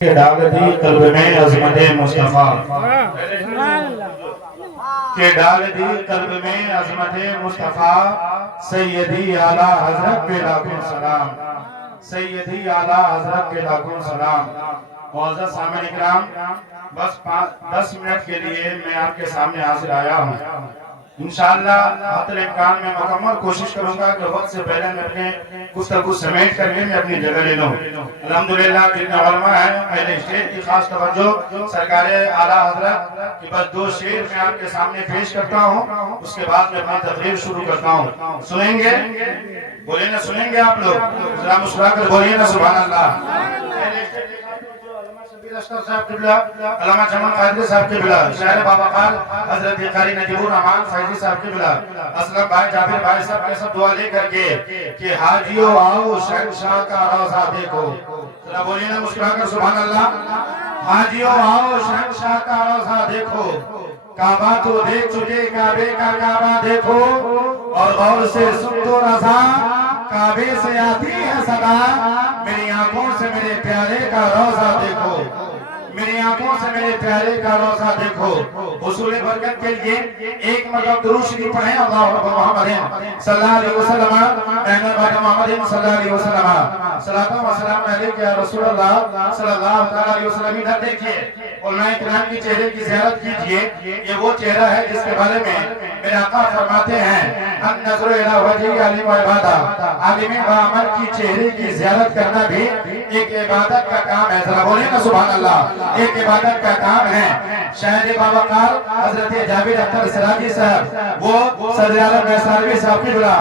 کہ ڈال دی قلب میں عظمت مصطفیٰ، کہ ڈال دی قلب میں عظمت مصطفیٰ، سیدی اعلیٰ حضرت پہ لاکھوں سلام، سیدی اعلیٰ حضرت پہ لاکھوں سلام۔ معزز سامعین اکرام، بس 10 منٹ کے لیے میں آپ کے سامنے حاضر آیا ہوں۔ انشاءاللہ حتی الامکان میں مکمل کوشش کروں گا کہ وقت سے پہلے میں اپنے گفتگو سمیٹ کر کے میں اپنی جگہ لے لوں۔ الحمدللہ جتنے علماء ہیں پہلے اسٹیج کی خاص توجہ سرکار اعلیٰ حضرت کہ بس 2 شعر میں آپ کے سامنے پیش کرتا ہوں، اس کے بعد میں اپنی تقریر شروع کرتا ہوں۔ سنیں گے؟ بولیں نا، سنیں گے آپ لوگ؟ ذرا مسکرا کر بولیے نا سبحان اللہ۔ اشتر صاحب قبلہ، علامہ جمال قادری صاحب قبلہ، شاعر بابا قال حضرت قاری نجیب الرحمن فیضی صاحب قبلہ، اسلم بھائی جابر بھائی صاحب کے سب دعا لے کر کے کہ حاجیو آؤ شہنشاہ کا روضہ دیکھو۔ ذرا بولیے نا مسکرا کر سبحان اللہ۔ حاجیو آؤ شہنشاہ کا روضہ دیکھو، کعبہ تو دیکھ چکے کعبے کا کعبہ دیکھو، اور غور سے سن تو رضا کعبے سے آتی ہے صدا، میری آنکھوں سے میرے پیارے کا روضہ دیکھو، میری آنکھوں سے میرے پیارے کا روضہ دیکھو۔ حصول برکت کے لیے ایک مرتبہ درود شریف پڑھیں، اللہ رب محمد صلی اللہ علیہ وسلم، احمد بھائی محمد صلی اللہ علیہ وسلم، صلاۃ و سلام علیک یا رسول اللہ صلی اللہ علیہ وسلم۔ ادھر دیکھیے، علماء کرام کے چہرے کی زیارت کیجئے، یہ وہ چہرہ ہے جس کے بارے میں میرے آقا فرماتے ہیں النظر الی وجہ علم و عبادہ، عالم و عمل کی چہرے کی زیارت کرنا بھی ایک عبادت کا کام ہے۔ ذرا بولیں نا سبحان اللہ، ایک عبادت کا کام ہے۔ شاہد باوقار حضرت جابر اختر سراجی صاحب، وہ صدر اعظم نیساروی صاحب کی بلا،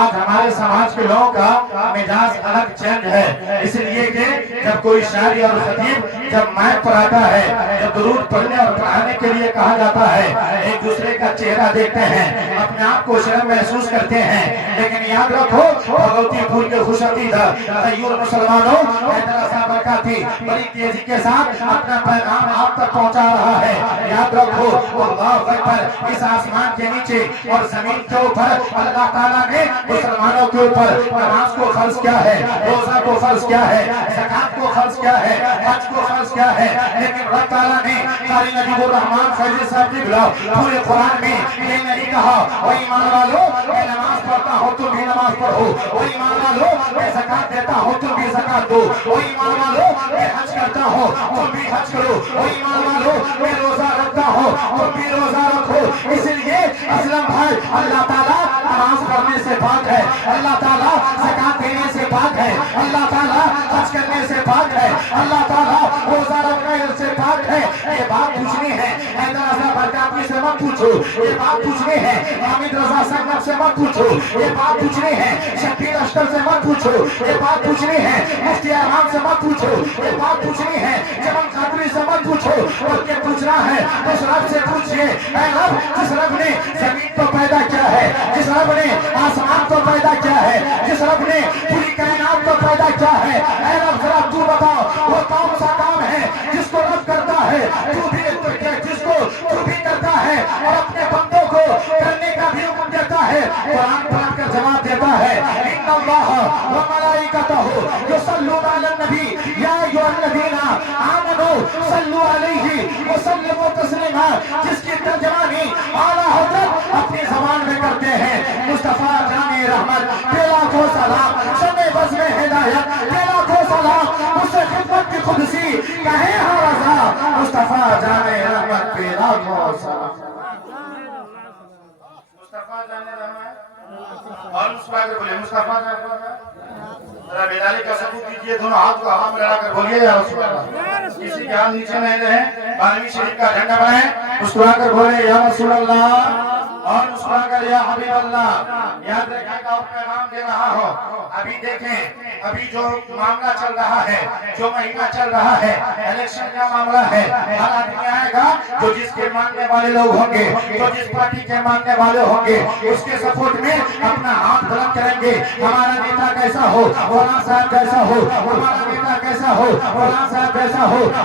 آج ہمارے سماج کے لوگوں کا مزاج الگ چینج ہے، اس لیے کہ جب کوئی شاعری اور خطیب جب مائک پر آتا ہے، جب درود پڑھنے اور پڑھانے کے لیے کہا جاتا ہے، ایک دوسرے کا چہرہ دیکھتے ہیں، اپنے آپ کو شرم محسوس کرتے ہیں، لیکن یاد رکھو بھگوتی پور کے خوش عقیدہ غیور مسلمانوں حیدر صاحب برکاتی بڑی تیزی کے ساتھ اپنا پیغام آپ تک پہنچا رہا ہے۔ یاد رکھو اللہ اکبر، اس آسمان کے نیچے اور زمین کے اوپر اللہ تعالیٰ نے مسلمانوں کے اوپر نماز کو فرض کیا ہے، روزہ کو فرض کیا ہے، زکات کو فرض کیا ہے، حج کو فرض کیا ہے، لیکن رب تعالیٰ نے قاری نجیب الرحمن فیضی صاحب کی بلا پورے قرآن میں یہ نہیں کہا او ایمان والو میں نماز پڑھتا ہوں تم بھی نماز پڑھو، او ایمان والو میں زکات دیتا ہوں تم بھی زکات دو، او ایمان والو میں حج کرتا ہوں تم بھی حج کرو، او ایمان والو میں روزہ رکھتا ہوں تم بھی روزہ رکھو۔ اس لیے اسلم بھائی، اللہ تعالیٰ نماز پڑھنے سے پاک ہے، اللہ تعالیٰ زکات دینے سے پاک ہے، اللہ تعالیٰ حج کرنے سے پاک ہے، اللہ تعالیٰ روزہ رکھنے سے پاک ہے۔ یہ بات پوچھنی ہے حیدر صاحب برکاتی سے مت پوچھو، یہ بات پوچھنی ہے حامد رضا سنگم سے مت پوچھو، یہ بات پوچھنی ہے شبیر اشتر سے مت پوچھو، یہ بات پوچھنی ہے مفتی احمد سے مت پوچھو، یہ بات پوچھنی ہے جمال قادری سے مت پوچھو، بلکہ پوچھنا ہے اس رب سے پوچھئے، اے رب جس رب نے زمین کو پیدا کیا ہے، جس رب نے آسمان کو پیدا کیا ہے، جس رب نے پوری کائنات کو پیدا کیا ہے، اے رب ذرا تو بتاؤ وہ کون سا کام ہے جس کو رب کرتا ہے، جس کو تو بھی کرتا ہے اور اپنے بندوں کو کرنے کا بھی حکم دیتا ہے۔ قرآن پڑھ کر جواب دیتا ہے ان اللہ و ملائکتہ یصلون علی النبی یا ایھا الذین آمنوا صلوا علیہ وسلموا تسلیما، جس کی ترجمانی اعلیٰ حضرت اپنی زبان میں کرتے ہیں۔ مصطفیٰ جان رحمت بے لاکھوں سلام، شمع بزم ہدایت بے لاکھوں سلام، اس سے خدمت کی قدسی کہیں ہاں رضا، مصطفیٰ جان رحمت بے لاکھوں سلام۔ مصطفیٰ جان رحمت اور مسکرا کر بولے مصطفیٰ جان رحمت۔ ذرا بیداری کا ثبوت دیجئے، دونوں ہاتھ کو ہوا میں لڑا کر بولیے یا رسول اللہ۔ کسی کے ہاتھ نیچے نہیں رہے، بارہویں شریف کا جھنڈا بنائیں، مسکرا کر بولے یا رسول اللہ اور مسکرا کر یا حبیب اللہ۔ یاد رکھیں کہ آپ پیغام دے رہا ہو۔ ابھی دیکھیں، ابھی جو معاملہ چل رہا ہے، جو مہینہ چل رہا ہے، الیکشن کا معاملہ ہے، ہر آدمی آئے گا جو جس کے ماننے والے لوگ ہوں گے، جو جس پارٹی کے ماننے والے ہوں گے، اس کے سپورٹ میں اپنا ہاتھ بلند کریں گے۔ ہمارا نیتا کیسا ہو، مولانا صاحب کیسا ہو، ہمارا نیتا کیسا ہو، مولانا صاحب کیسا ہو،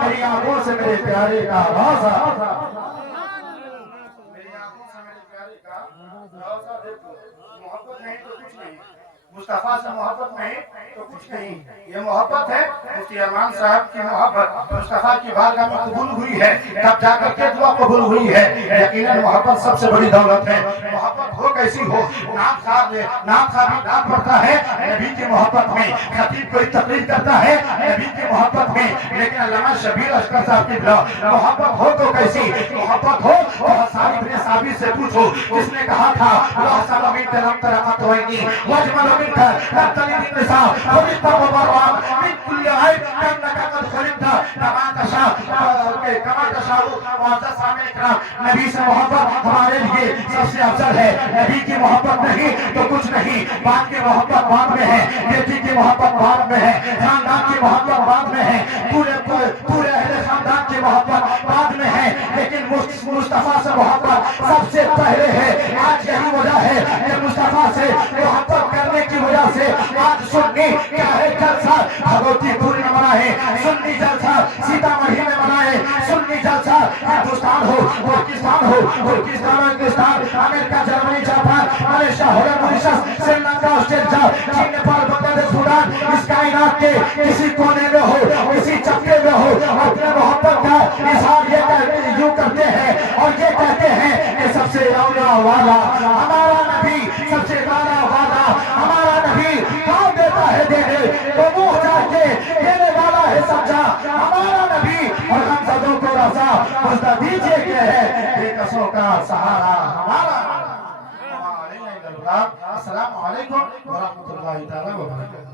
میری آنکھوں سے میرے پیارے کا روزہ، میری آنکھوں سے میرے پیارے کا روزہ دیکھو، محبت نہیں تو کچھ نہیں، مصطفیٰ سے محبت نہیں تو کچھ نہیں، یہ محبت ہے مفتی ارمان صاحب کی محبت مصطفیٰ کی بارگاہ میں قبول ہوئی ہے، تب جا کر کے دعا قبول ہوئی ہے۔ یقیناً محبت سب سے بڑی دولت ہے۔ محبت ہو کیسی ہو، نام صاحب بھی نام پڑھتا ہے نبی کی محبت میں، خطیب کوئی تقریر کرتا ہے نبی کی محبت میں، لیکن علامہ شبیر اشکر صاحب کی بلا محبت ہو تو کیسی، محبت ہو تو حسان ابن ثابت سے پوچھو جس نے کہا تھا وَحْسَنَ مِنْكَ لَمْ تَرَ قَطْ عَيْنِي وَأَجْمَلَ مِنْكَ لَمْ تَلِدِ النِّسَاءُ خُلِقْتَ مُبَرَّأً مِنْ كُلِّ عَيْبٍ كَأَنَّكَ قَدْ خُلِقْتَ كَمَا تَشَاءُ معزز سامعین کرام، نبی سے محبت ہمارے لیے سب سے افضل ہے۔ نبی کی محبت نہیں تو کچھ نہیں، باپ کی محبت بعد میں ہے، بیٹی کی محبت بعد میں ہے، خاندان کی محبت بعد میں ہے، پورے اہل خاندان کی محبت بعد میں ہے، لیکن مصطفیٰ سے محبت سب سے پہلے ہے۔ آج یہی وجہ ہے کہ مصطفیٰ سے محبت کرنے کی وجہ سے آج سنی کیا ہے جلسہ بھگوتی پوری میں منائے، سنی جلسہ سیتامڑھی میں منائے، سنی جلسہ ہندوستان ہو، پاکستان ہو، ترکستان، انگلستان، امریکہ، Germany, Japan, Malaysia, Holland, Mauritius, Sri Lanka, Australia, چین، نیپال، بنگلہ دیش، سوڈان، اس کائنات کے کسی کونے میں ہو، کسی چپکے میں ہو، اپنے محبت کا اظہار یوں کرتے ہیں اور یہ کہتے ہیں کہ سب سے اولا والا ہمارا نبی، سب سے والا والا ہمارا نبی، کون دیتا ہے دینے تو منہ جا کے دینے والا ہے سچا ہمارا نبی، اور ہم سبوں کو رضا مزدہ دیجئے کہ ہے بے کسوں کا سہارا ہمارا۔ السلام علیکم ورحمۃ اللہ تعالی وبرکاتہ۔